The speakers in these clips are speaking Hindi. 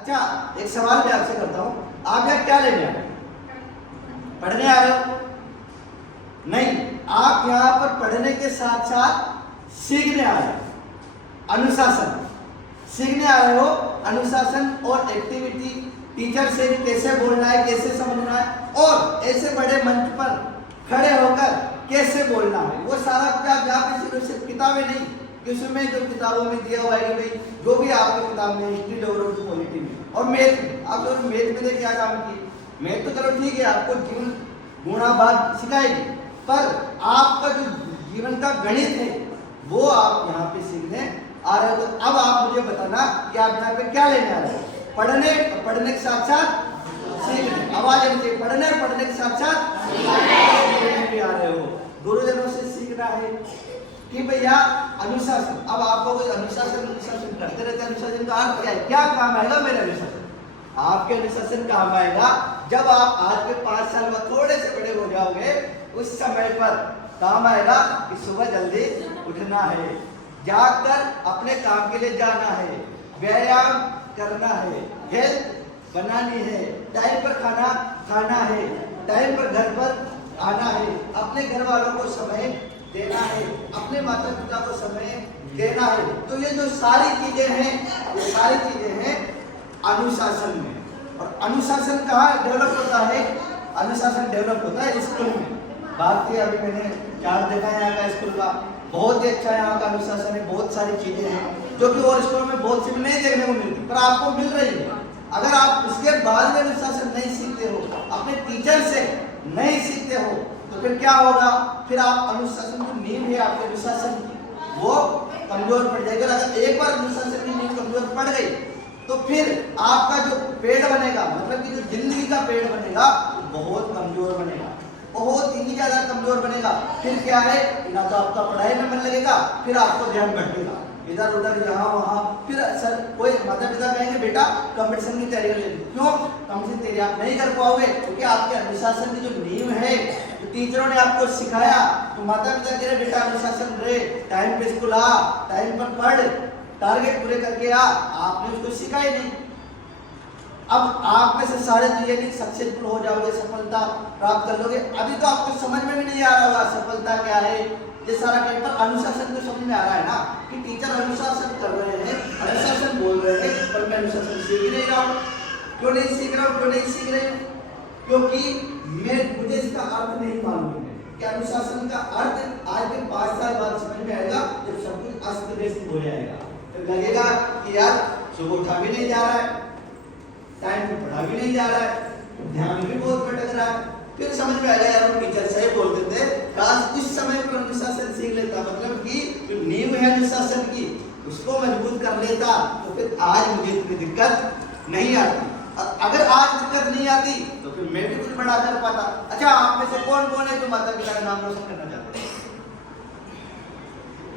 अच्छा, एक सवाल मैं आपसे करता हूँ, आप यहाँ क्या लेने आए? पढ़ने आ रहे हो? नहीं, आप यहाँ पर पढ़ने के साथ साथ सीखने आ रहे हो। अनुशासन सीखने आ रहे हो, अनुशासन और एक्टिविटी, टीचर से कैसे बोलना है, कैसे समझना है, और ऐसे बड़े मंच पर खड़े होकर कैसे बोलना है, वो सारा क्या आप सिर्फ किताबें नहीं कि उसमें जो किताबों में दिया हुआ है कि भाई जो भी आपकी किताब में हिस्ट्री, ज्योग्राफी, पॉलिटी में और मैथ में, आप लोग मैथ में क्या काम किए? मैथ तो चलो ठीक है, आपको जीवन गुणाभाग सिखाएगी, पर आपका जो जीवन का गणित है वो आप यहाँ पे सीखने आ रहे हो। तो अब आप मुझे बताना कि आप यहाँ पे क्या लेने आ रहे हो? पढ़ने, पढ़ने के साथ साथ सीखने, आवाज आनी, पढ़ने पढ़ने के साथ साथ सीखने भी आ रहे हो। गुरुजनों से सीखना है कि भैया अनुशासन। अब आप लोग अनुशासन अनुशासन करते रहते, अनुशासन का अर्थ क्या है? क्या काम आएगा मेरे अनुशासन? आपके अनुशासन काम आएगा जब आप आज के 5 साल बाद थोड़े से बड़े हो जाओगे, उस समय पर काम आएगा कि सुबह जल्दी उठना है, जागकर अपने काम के लिए जाना है, व्यायाम करना है, हेल्थ बनानी है, टाइम पर खाना खाना है, टाइम पर घर पर आना है, अपने घर वालों को समय देना है, अपने माता पिता को समय देना है। तो ये जो सारी चीजें हैं, ये सारी चीजें हैं अनुशासन में। और अनुशासन कहाँ डेवलप होता है? अनुशासन डेवलप होता है स्कूल में। भारतीय, अभी मैंने चार्ट देखा है यहाँ का स्कूल का, बहुत ही अच्छा यहाँ का अनुशासन है। बहुत सारी चीजें हैं जो कि और स्कूल में बहुत सी नहीं देखने को मिलती, पर आपको मिल रही है। अगर आप उसके बाद में अनुशासन नहीं सीखते हो, अपने टीचर से नहीं सीखते हो, तो फिर क्या होगा? फिर आप अनुशासन की नींव है आपके अनुशासन की, वो कमजोर पड़ जाएगी। अगर एक बार अनुशासन की नींव कमजोर पड़ गई तो फिर आपका जो पेड़ बनेगा, मतलब कि जो जिंदगी का पेड़ बनेगा, बहुत कमजोर बनेगा, बहुत ही ज्यादा कमजोर बनेगा। फिर क्या है, ना तो आपका पढ़ाई में मन लगेगा, फिर आपको ध्यान भटकेगा इधर उधर यहाँ वहाँ। फिर सर कोई माता पिता कहेंगे बेटा कंपटीशन की तैयारी कर ले, क्यों? कंपटीशन तैयारी आप नहीं कर पाओगे क्योंकि आपके अनुशासन की जो नींव है, तो टीचरों ने आपको सिखाया, तो माता पिता कह रहे बेटा अनुशासन रहे, टाइम पे स्कूल आ, टाइम पर पढ़, टारगेट पूरे करके आ, आपने उसको सिखाई नहीं। अब आप में से सारे नहीं सक्सेसफुल हो जाओगे, सफलता प्राप्त कर लोगे। अभी तो आपको समझ में भी नहीं आ रहा होगा सफलता क्या है, ये सारा पेपर अनुशासन तो समझ में आ रहा है ना कि टीचर अनुशासन कर रहे हैं, अनुशासन बोल रहे हैं, पर मैं अनुशासन सीख ही नहीं रहा हूँ। क्यों नहीं सीख रहा हूँ? क्यों नहीं सीख रही हूँ? क्योंकि मुझे इसका अर्थ नहीं मालूम है कि अनुशासन का अर्थ आज के 5 साल बाद समझ में आएगा, जब सब कुछ अस्त व्यस्त हो जाएगा। तो लगेगा कि यार सुबह उठा भी नहीं जा रहा है, टाइम पे पढ़ा भी नहीं जा रहा है, ध्यान भी बहुत भटक रहा है। फिर समझ में आएगा यार वो टीचर सही बोलते थे, काश इस समय पर अनुशासन सीख लेता, मतलब कि जो नींव है अनुशासन की उसको मजबूत कर लेता, तो फिर आज मुझे इतनी दिक्कत नहीं आती। अगर आज दिक्कत नहीं आती तो फिर मैं भी कुछ बड़ा कर पाता। अच्छा, आप में से कौन कौन है जो माता पिता का नाम रोशन करना चाहते हैं?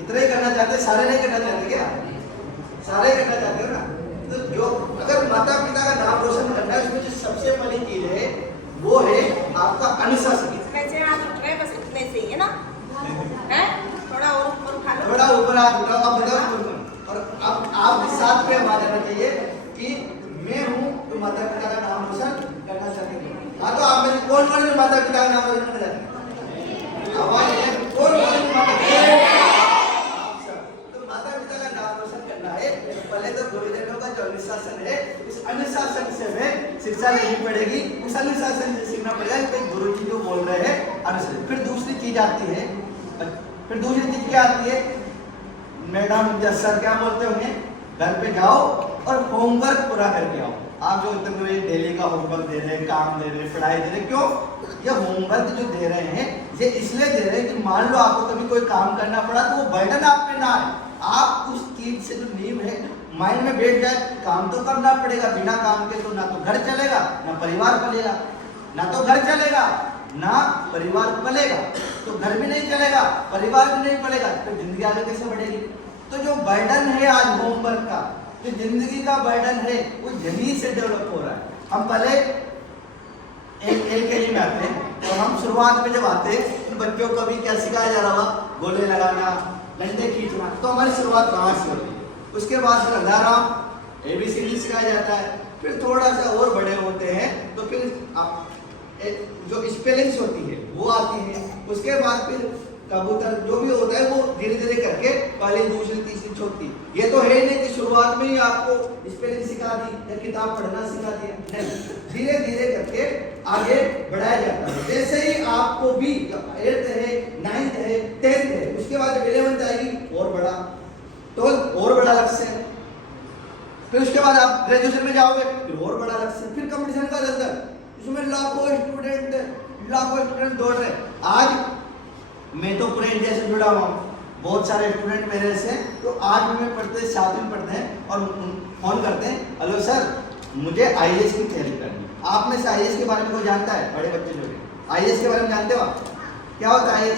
इतना ही करना चाहते, सारे नहीं करना चाहते क्या? सारे करना चाहते हो ना? तो जो अगर माता पिता का नाम रोशन करना है, उसमें जो सबसे बड़ी चीज है वो है आपका अनुशासन। बस इतने से ही है ना, है? थोड़ा और ऊपर उठा लो, थोड़ा ऊपर हाथ उठाओ, अब बताओ। और अब आप भी साथ में बात करना चाहिए कि मैं हूँ तो माता पिता का नाम रोशन करना चाहते हैं। हाँ, तो आप में कौन कौन माता पिता का नाम रोशन करना चाहते हैं? आवाज है, कौन कौन माता पिता का नाम रोशन करना है? पहले तो गुरुजनों का जो अनुशासन है, इस अनुशासन से हमें शिक्षा लेनी पड़ेगी, उस अनुशासन से सीखना पड़ेगा कि गुरु जी जो बोल रहे हैं अनुशासन। फिर दूसरी चीज आती है, फिर दूसरी चीज क्या आती है? मैडम या सर क्या बोलते होंगे, घर पे जाओ और होमवर्क पूरा करके आओ। आप जो तुम्हें डेली का होमवर्क दे रहे हैं, काम दे रहे हैं, पढ़ाई दे रहे हैं, क्यों? ये होमवर्क जो दे रहे हैं ये इसलिए दे रहे हैं कि मान लो आपको कभी कोई काम करना पड़ा तो वो बर्डन आप पे ना आए, आप उस चीज से जो नींव है माइंड में बैठ जाए, काम तो करना पड़ेगा, बिना काम के तो ना तो घर चलेगा ना परिवार पलेगा, ना तो घर चलेगा ना परिवार पलेगा, तो घर भी नहीं चलेगा, परिवार भी नहीं पलेगा, तो जिंदगी आगे कैसे बढ़ेगी? तो जो बर्डन है आज होमवर्क का, जो जिंदगी का बर्डन है, वो यहीं से डेवलप हो रहा है। हम पहले LKG में आते हैं, तो हम शुरुआत में जब आते हैं तो बच्चों को भी क्या सिखाया जा रहा होगा? गोले लगाना, डंडे खींचना। तो हमारी शुरुआत कहाँ से होती है? उसके बाद फिर अंधाराम ABCD सिखाया जाता है, फिर थोड़ा सा और बड़े होते हैं तो फिर आप जो स्पेलिंग्स होती है वो आती है। उसके बाद फिर कबूतर जो भी होता है वो धीरे धीरे करके पहली दूसरी तीसरी चौथी। ये तो है नहीं कि शुरुआत में ही आपको स्पेलिंग सिखा दी या किताब पढ़ना सिखा दिया, नहीं, धीरे धीरे करके आगे बढ़ाया जाता है। जैसे ही आपको भी 8th है, 9th है, 10th है, उसके बाद जब 11th आएगी और बड़ा, 12th और बड़ा लक्ष्य है, फिर उसके बाद आप ग्रेजुएशन में जाओगे फिर और बड़ा लक्ष्य, फिर कंपटीशन का दलदल, इसमें लाखों स्टूडेंट दौड़ रहे। आज मैं तो पूरे इंडिया से जुड़ा हुआ हूँ, बहुत सारे स्टूडेंट मेरे से तो आज भी में पढ़ते 7वीं पढ़ते हैं और फोन करते हैं, हेलो सर मुझे IAS की तैयारी करनी है। आप में से IAS के बारे में कोई जानता है? बड़े बच्चे जो हैं IAS के बारे में जानते हो आप? क्या होता है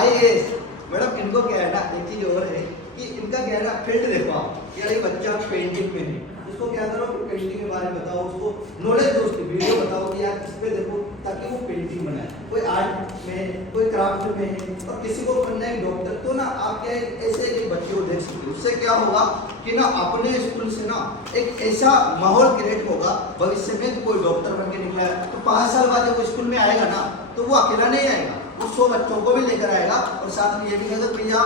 IAS? मैडम इनको क्या है ना, एक चीज और है कि इनका क्या है ना, फील्ड देखो आप, ये बच्चा पेंटिंग में है, उसको क्या करो कि पेंटिंग के बारे में बताओ, उसको नॉलेज दो, उसकी वीडियो बताओ कि यार इस पे देखो ताकि वो पेंटिंग बनाए। कोई आर्ट में, कोई क्राफ्ट में है और किसी को बनना है डॉक्टर, तो ना आप क्या ऐसे एक बच्चे को देख सकते हो। उससे क्या होगा कि ना अपने स्कूल से ना एक ऐसा माहौल क्रिएट होगा भविष्य में, कोई डॉक्टर बन के निकला है तो 5 साल बाद जब वो स्कूल में आएगा ना तो वो अकेला नहीं आएगा, वो 100 बच्चों को भी लेकर आएगा और साथ में ये भी कहेगा भैया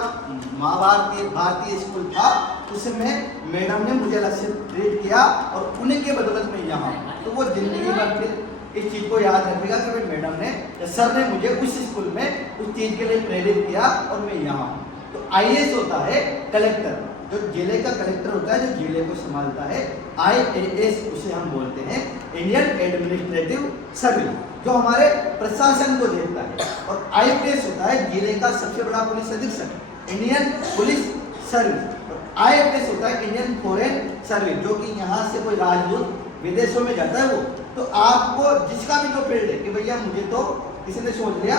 माँ भारतीय स्कूल था उसमें मैडम ने मुझे लक्ष्य ट्रीट किया और उन्हीं के बदौलत में यहाँ, तो वो जिंदगी भर फिर इस चीज को याद रखेगा कि भाई मैडम ने या सर ने मुझे उस स्कूल में उस चीज के लिए प्रेरित किया और मैं यहाँ हूँ। तो IAS होता है कलेक्टर, जो जिले का कलेक्टर होता है, जो जिले को संभालता है। IAS उसे हम बोलते हैं इंडियन एडमिनिस्ट्रेटिव सर्विस, जो हमारे प्रशासन को देखता है। और IPS होता है जिले का सबसे बड़ा पुलिस अधीक्षक, इंडियन पुलिस सर्विस। और IFS होता है इंडियन फॉरेन सर्विस, जो कि यहाँ से कोई राजदूत विदेशों में जाता है वो। तो आपको जिसका भी जो फील्ड है कि भैया मुझे तो किसी ने सोच लिया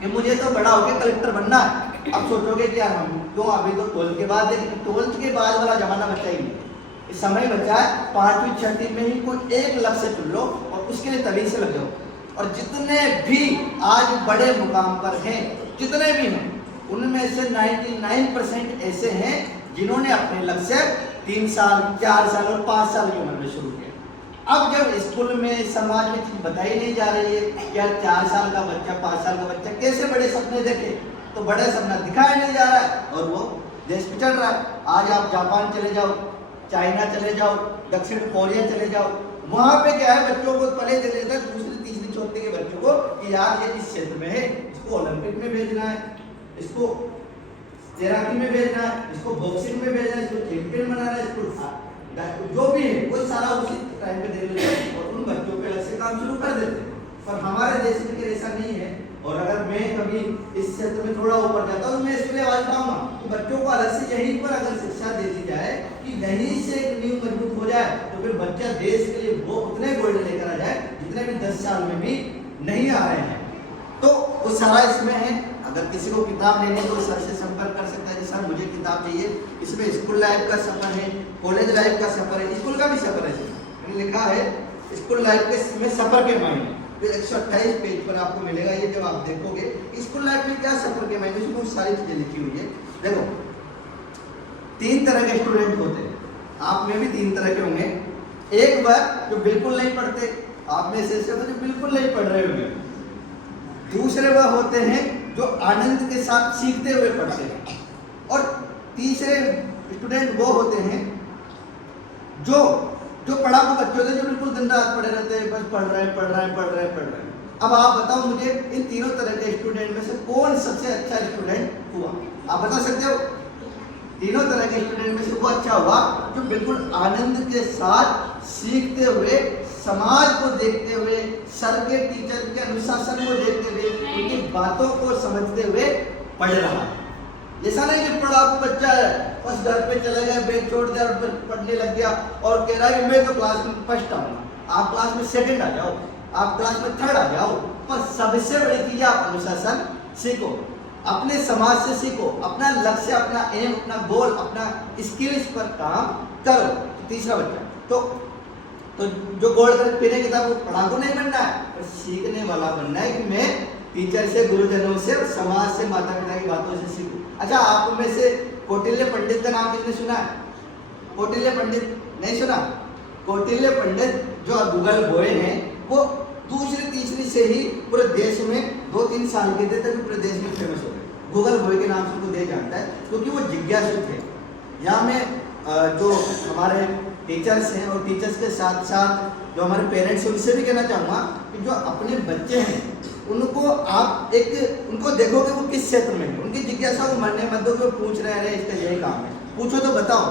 कि मुझे तो बड़ा होकर कलेक्टर बनना है, अब सोचोगे कि यार हम क्यों, अभी तो 12th के बाद, लेकिन 12th के बाद वाला जमाना बचा ही नहीं। इस समय बचा है 5वीं 6वीं में ही कोई एक लक्ष्य चुन लो और उसके लिए तभी से लग जाओ। और जितने भी आज बड़े मुकाम पर हैं, जितने भी हैं, उनमें से 99% ऐसे हैं जिन्होंने अपने लक्ष्य 3 साल, 4 साल और 5 साल की उम्र में शुरू किया। अब जब स्कूल में, समाज में चीज बताई नहीं जा रही है यार 4 साल का बच्चा, 5 साल का बच्चा कैसे बड़े सपने देखे, तो बड़े सपना दिखाया नहीं जा रहा है और वो देश पिछड़ रहा है। आज आप जापान चले जाओ, चाइना चले जाओ, दक्षिण कोरिया चले जाओ, वहां पे क्या है, बच्चों को पहले दे देता है दूसरी तीसरी चौथी के बच्चों को कि यार ये इस क्षेत्र में है, इसको ओलंपिक में भेजना है, इसको तैराकी में भेजना है, इसको बॉक्सिंग में भेजना है, इसको चैंपियन बनाना है, इसको जो भी है वो सारा उसी टाइम पे दे देते हैं और उन बच्चों पे अलग से काम शुरू कर देते हैं। पर हमारे देश में ऐसा नहीं है। और अगर मैं कभी इस क्षेत्र में थोड़ा ऊपर जाता हूँ, मैं इसके लिए आवाज उठाऊंगा तो बच्चों को अलग से यहीं पर अगर शिक्षा दे दी जाए कि यहीं से एक नींव मजबूत हो जाए, तो फिर बच्चा देश के लिए वो उतने गोल्ड लेकर आ जाए जितने भी 10 साल में भी नहीं आ रहे हैं। तो वो सारा इसमें है। अगर किसी को किताब लेनी तो सर से संपर्क कर सकता है कि सर मुझे किताब चाहिए। इसमें स्कूल लाइफ का सफर है, कॉलेज लाइफ का सफर है, स्कूल का भी सफर है। मैंने लिखा है स्कूल लाइफ के में सफर के महीने, तो 128 पेज पर आपको मिलेगा। ये जब आप देखोगे स्कूल लाइफ में क्या सफर के महीने, उसमें बहुत सारी चीजें लिखी हुई है। देखो 3 तरह के स्टूडेंट होते हैं, आप में भी 3 तरह के होंगे। एक बार जो बिल्कुल नहीं पढ़ते, आप में से जो बिल्कुल नहीं पढ़ रहे होंगे। दूसरे वह होते हैं जो आनंद के साथ सीखते हुए पढ़ते हैं। और तीसरे स्टूडेंट वो होते हैं जो पढ़ाकू बच्चे होते हैं, जो बिल्कुल दिन रात पढ़े रहते हैं, बस पढ़ रहे हैं। अब आप बताओ मुझे इन तीनों तरह के स्टूडेंट में से कौन सबसे अच्छा स्टूडेंट हुआ? आप बता सकते हो? तीनों तरह के स्टूडेंट में से वो अच्छा हुआ जो बिल्कुल आनंद के साथ सीखते हुए, समाज को देखते हुए, सर के टीचर के अनुशासन को देखते हुए, उनकी बातों को समझते हुए पढ़ रहा है। ऐसा नहीं कि पढ़ाकू बच्चा है बस घर पे चले गए, बैग छोड़ दिया और पढ़ने लग गया और कह रहा है मैं तो क्लास में फर्स्ट आऊंगा। आप क्लास में सेकंड आ जाओ, आप क्लास में थर्ड आ जाओ, पर सबसे बड़ी चीज आप अनुशासन सीखो, अपने समाज से सीखो, अपना लक्ष्य, अपना एम, अपना गोल, अपना स्किल्स पर काम करो। तीसरा बच्चा तो जो गोल कर पीने की था वो पढ़ाकू नहीं बनना है, पर सीखने वाला बनना है कि मैं टीचर से, गुरुजनों से, समाज से, माता पिता की बातों से सीखूं। अच्छा, आप में से कौटिल्य पंडित का नाम किसने सुना है? कौटिल्य पंडित नहीं सुना? कौटिल्य पंडित जो गूगल बॉय हैं वो दूसरी तीसरी से ही पूरे देश में 2-3 साल के थे तभी पूरे देश में फेमस हो गए। गूगल बॉय के नाम से उनको देख जानता है क्योंकि वो जिज्ञासु थे। यहाँ में जो हमारे टीचर्स हैं और टीचर्स के साथ साथ जो हमारे पेरेंट्स हैं उनसे भी कहना चाहूँगा कि जो अपने बच्चे हैं उनको आप उनको देखोगे वो किस क्षेत्र में है, उनकी जिज्ञासा को मरने मत दो कि वो पूछ रहे हैं इसका यही काम है, पूछो तो बताओ।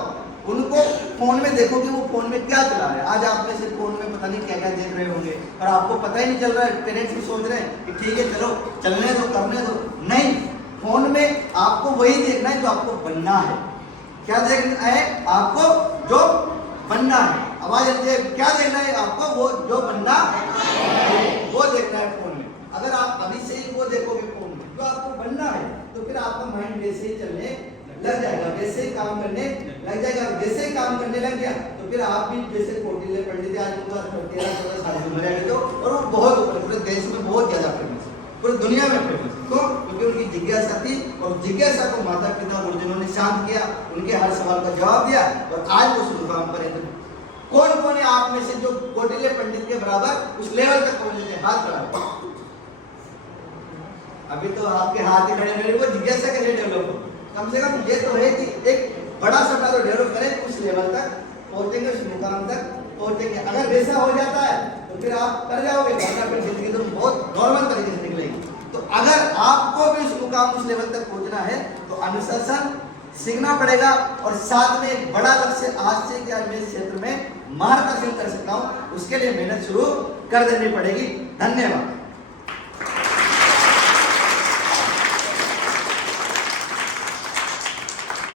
उनको फोन में देखोगे वो फोन में क्या चला रहे हैं। आज आप में से फोन में पता नहीं क्या क्या देख रहे होंगे और आपको पता ही नहीं चल रहा है। पेरेंट्स भी सोच रहे हैं कि ठीक है चलो चलने दो करने दो, नहीं, फोन में आपको वही देखना है जो आपको बनना है। क्या देखना है आपको? जो बनना है। आवाज क्या देखना है आपको? वो जो बनना है वो देखना है फोन में। अगर आप अभी से ही वो देखोगे फोन में जो आपको बनना है तो फिर आपका माइंड वैसे ही चलने लग जाएगा, वैसे ही काम करने लग जाएगा। वैसे ही काम करने लग गया तो फिर आप भी जैसे कौटिल्य पंडित आज उनका 13-14 साल की उम्र है और वो बहुत ऊपर पूरे देश में बहुत ज्यादा फेमस है, पूरी दुनिया में फेमस है। क्यों? क्योंकि उनकी जिज्ञासा थी और जिज्ञासा को माता पिता गुरुजनों ने शांत किया, उनके हर सवाल का जवाब दिया और आज वो उस मुकाम पर है। कौन कौन है आप में से जो कौटिल्य पंडित के बराबर उस लेवल तक पहुंचे थे? हाथ खड़ा। अभी तो आपके हाथ ही खड़े नहीं, वो जिज्ञासा कैसे डेवलप हो? कम से कम ये तो है कि एक बड़ा सपना तो डेवलप करें, उस लेवल तक पहुंचेंगे, उस मुकाम तक पहुंचेंगे। अगर वैसा हो जाता है तो फिर आप कर जाओगे, वरना फिर जिंदगी तो बहुत नॉर्मल तरीके से निकलेगी। तो अगर आपको भी उस मुकाम उस लेवल तक पहुंचना है तो अनुशासन सीखना पड़ेगा और साथ में एक बड़ा लक्ष्य आज से क्या मैं इस क्षेत्र में महारत हासिल कर सकता हूँ उसके लिए मेहनत शुरू कर देनी पड़ेगी। धन्यवाद।